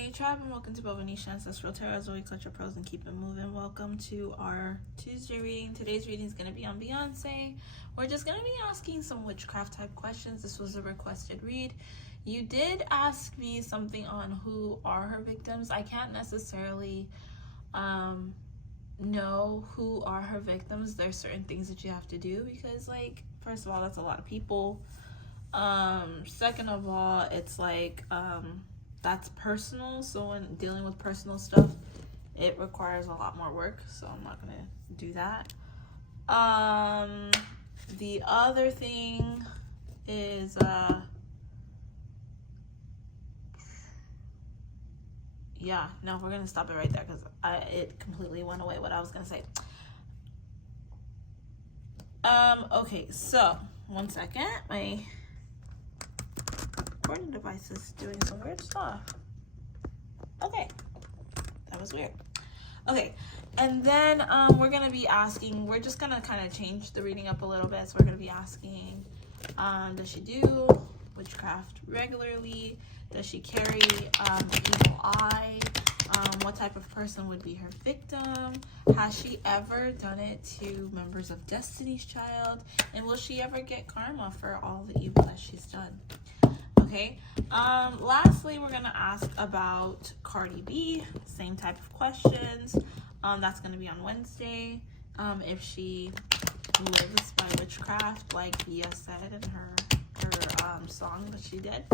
Hey tribe, and welcome to Bobo-Nesha Ancestral Tarot. Zoe, clutch your pros and keep it moving. Welcome to our Tuesday reading. Today's reading is going to be on Beyoncé. We're just going to be asking some witchcraft type questions. This was a requested read. You did ask me something on who are her victims. I can't necessarily know who are her victims. There's certain things that you have to do because, like, first of all, that's a lot of people. Second of all, it's like that's personal, so when dealing with personal stuff, it requires a lot more work, so I'm not gonna do that. The other thing is yeah, no, we're gonna stop it right there because it completely went away what I was gonna say. Okay, so 1 second, my recording device is doing some weird stuff. Okay, that was weird. Okay, and then we're gonna be asking, we're just gonna kind of change the reading up a little bit. So we're gonna be asking, does she do witchcraft regularly? Does she carry an evil eye? What type of person would be her victim? Has she ever done it to members of Destiny's Child? And will she ever get karma for all the evil that she's done? Okay, lastly, we're gonna ask about Cardi B. Same type of questions. That's gonna be on Wednesday. If she lives by witchcraft, like Bia said in her song that she did.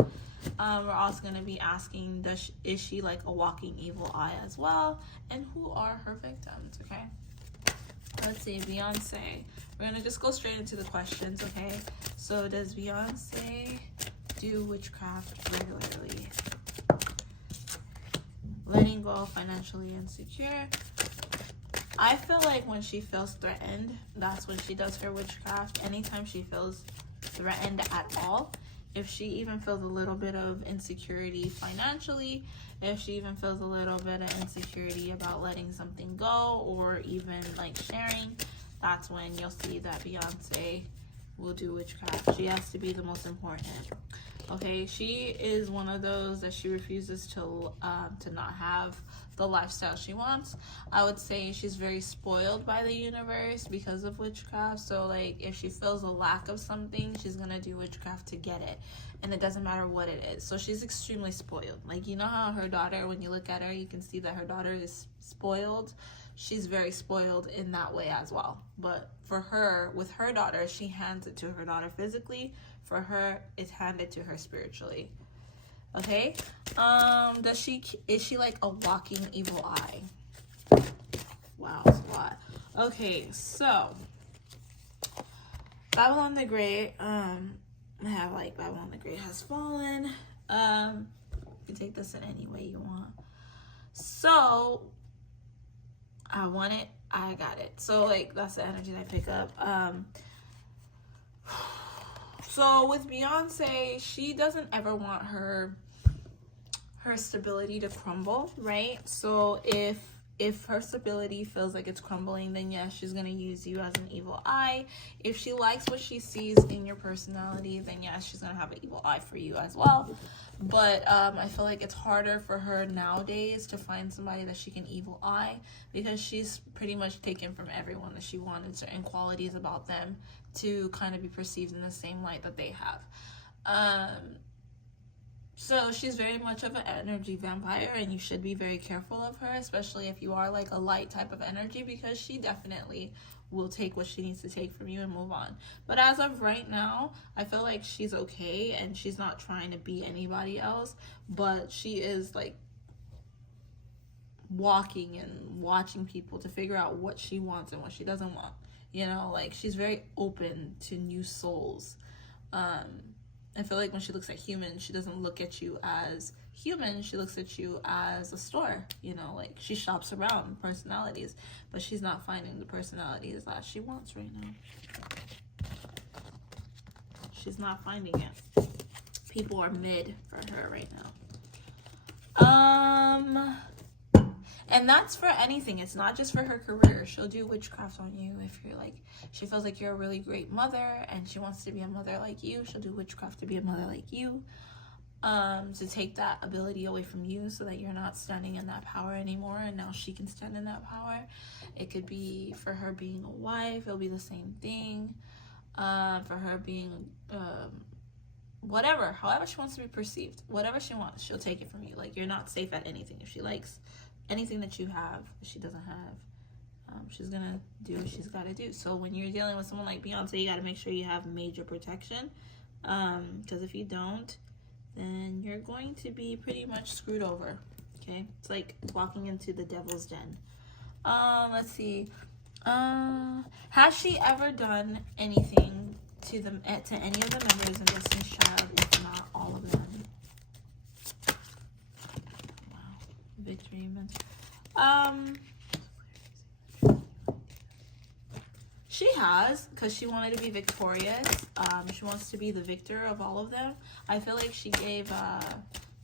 We're also gonna be asking, is she like a walking evil eye as well? And who are her victims? Okay. Let's see, Beyonce. We're gonna just go straight into the questions. Okay. So does Beyonce do witchcraft regularly? Letting go, financially insecure. I feel like when she feels threatened, that's when she does her witchcraft. Anytime she feels threatened at all, if she even feels a little bit of insecurity financially, if she even feels a little bit of insecurity about letting something go or even like sharing, that's when you'll see that Beyonce will do witchcraft. She has to be the most important. Okay, she is one of those that she refuses to not have the lifestyle she wants. I would say she's very spoiled by the universe because of witchcraft. So like if she feels a lack of something, she's gonna do witchcraft to get it, and it doesn't matter what it is. So she's extremely spoiled. Like, you know how her daughter, when you look at her, you can see that her daughter is spoiled. She's very spoiled in that way as well. But for her, with her daughter, she hands it to her daughter physically. For her, it's handed to her spiritually. Okay. Is she like a walking evil eye? Wow, it's a lot. Okay, so Babylon the Great. I have like Babylon the Great has fallen. You can take this in any way you want. So I want it, I got it. So like that's the energy that I pick up. So with Beyonce, she doesn't ever want her stability to crumble, right? So if her stability feels like it's crumbling, then yes, she's gonna use you as an evil eye. If she likes what she sees in your personality, then yes, she's gonna have an evil eye for you as well. But I feel like it's harder for her nowadays to find somebody that she can evil eye, because she's pretty much taken from everyone that she wanted certain qualities about them to kind of be perceived in the same light that they have. So she's very much of an energy vampire, and you should be very careful of her, especially if you are like a light type of energy, because she definitely will take what she needs to take from you and move on. But as of right now, I feel like she's okay, and she's not trying to be anybody else, but she is like walking and watching people to figure out what she wants and what she doesn't want. You know, like she's very open to new souls. I feel like when she looks at humans, she doesn't look at you as human. She looks at you as a store. You know, like she shops around personalities, but she's not finding the personalities that she wants right now. She's not finding it. People are mid for her right now. And that's for anything. It's not just for her career. She'll do witchcraft on you if you're like, she feels like you're a really great mother and she wants to be a mother like you. She'll do witchcraft to be a mother like you. to take that ability away from you so that you're not standing in that power anymore, and now she can stand in that power. It could be for her being a wife, it'll be the same thing. For her being whatever, however she wants to be perceived, whatever she wants, she'll take it from you. Like, you're not safe at anything. If she likes anything that you have, she doesn't have, she's gonna do what she's got to do. So when you're dealing with someone like Beyonce, you got to make sure you have major protection, because if you don't, then you're going to be pretty much screwed over. Okay, it's like walking into the devil's den. Let's see. Has she ever done anything to them, to any of the members of Destiny's Child, if not all of them? Wow, victory. She has, because she wanted to be victorious. She wants to be the victor of all of them. I feel like she gave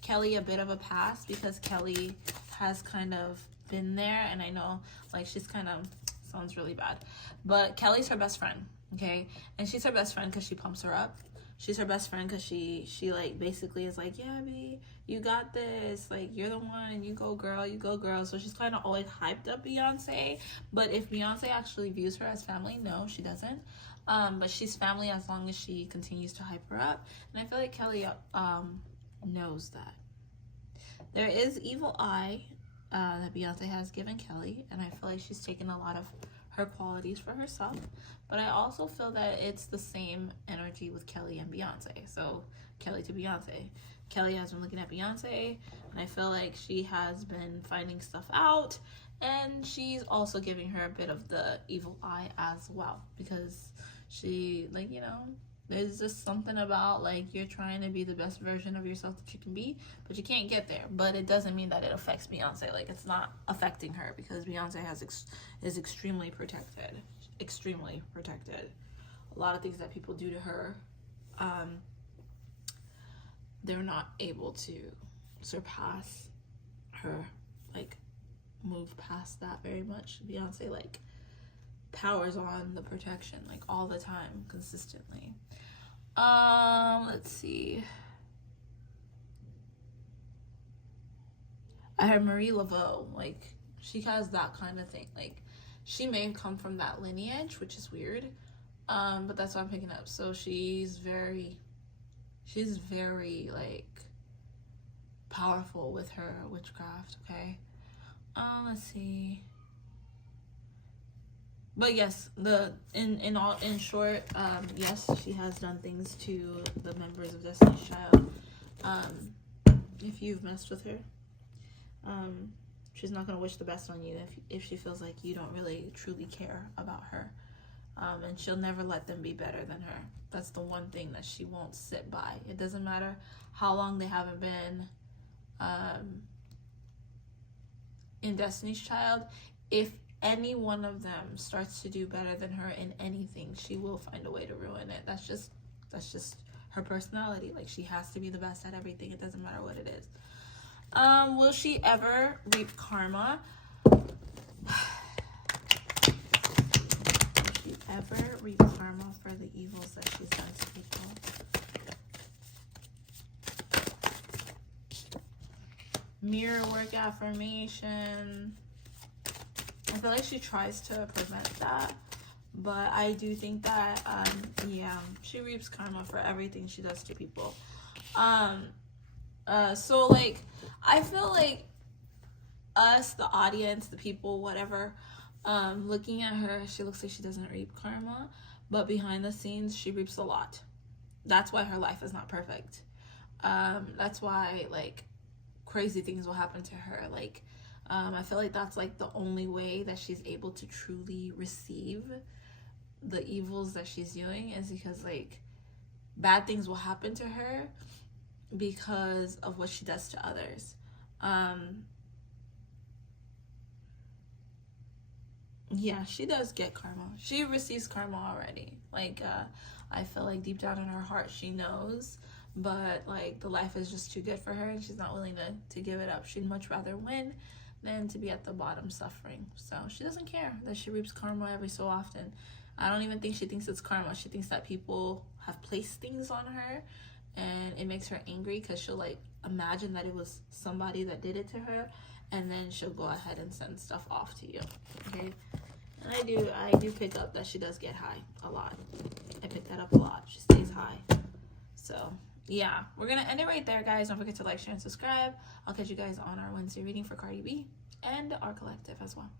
Kelly a bit of a pass, because Kelly has kind of been there, and I know, like, she's kind of, sounds really bad, but Kelly's her best friend, okay? And she's her best friend because she pumps her up. She's her best friend because she like basically is like, yeah, B, you got this, like, you're the one, you go girl, you go girl. So she's kind of always hyped up Beyonce. But if Beyonce actually views her as family, no, she doesn't. But she's family as long as she continues to hype her up. And I feel like Kelly knows that. There is evil eye that Beyonce has given Kelly, and I feel like she's taken a lot of her qualities for herself. But I also feel that it's the same energy with Kelly and Beyonce. So Kelly to Beyonce. Kelly has been looking at Beyonce, and I feel like she has been finding stuff out, and she's also giving her a bit of the evil eye as well, because she, like, you know, there's just something about, like, you're trying to be the best version of yourself that you can be, but you can't get there. But it doesn't mean that it affects Beyonce. Like, it's not affecting her, because Beyonce is extremely protected. Extremely protected. A lot of things that people do to her, they're not able to surpass her, like, move past that very much. Beyonce, like, powers on the protection, like, all the time, consistently. Let's see. I heard Marie Laveau, like, she has that kind of thing. Like, she may have come from that lineage, which is weird, but that's what I'm picking up. So she's very, like, powerful with her witchcraft. Okay. Let's see. But yes, in short, yes, she has done things to the members of Destiny's Child. If you've messed with her, she's not gonna wish the best on you if she feels like you don't really truly care about her. And she'll never let them be better than her. That's the one thing that she won't sit by. It doesn't matter how long they haven't been in Destiny's Child. If any one of them starts to do better than her in anything, she will find a way to ruin it. That's just her personality. Like, she has to be the best at everything. It doesn't matter what it is. Will she ever reap karma? Will she ever reap karma for the evils that she's done to people? Mirror work affirmation. I feel like she tries to prevent that, but I do think that, yeah, she reaps karma for everything she does to people. So, like, I feel like us, the audience, the people, whatever, looking at her, she looks like she doesn't reap karma, but behind the scenes, she reaps a lot. That's why her life is not perfect. That's why, like, crazy things will happen to her. Like, I feel like that's, like, the only way that she's able to truly receive the evils that she's doing, is because, like, bad things will happen to her because of what she does to others. Yeah, she does get karma. She receives karma already. Like, I feel like deep down in her heart she knows, but, like, the life is just too good for her, and she's not willing to give it up. She'd much rather win than to be at the bottom suffering. So she doesn't care that she reaps karma every so often. I don't even think she thinks it's karma. She thinks that people have placed things on her, and it makes her angry because she'll like imagine that it was somebody that did it to her, and then she'll go ahead and send stuff off to you. Okay, and I do pick up that she does get high a lot. I pick that up a lot. She stays high. So yeah, we're gonna end it right there, guys. Don't forget to like, share, and subscribe. I'll catch you guys on our Wednesday reading for Cardi B and our collective as well.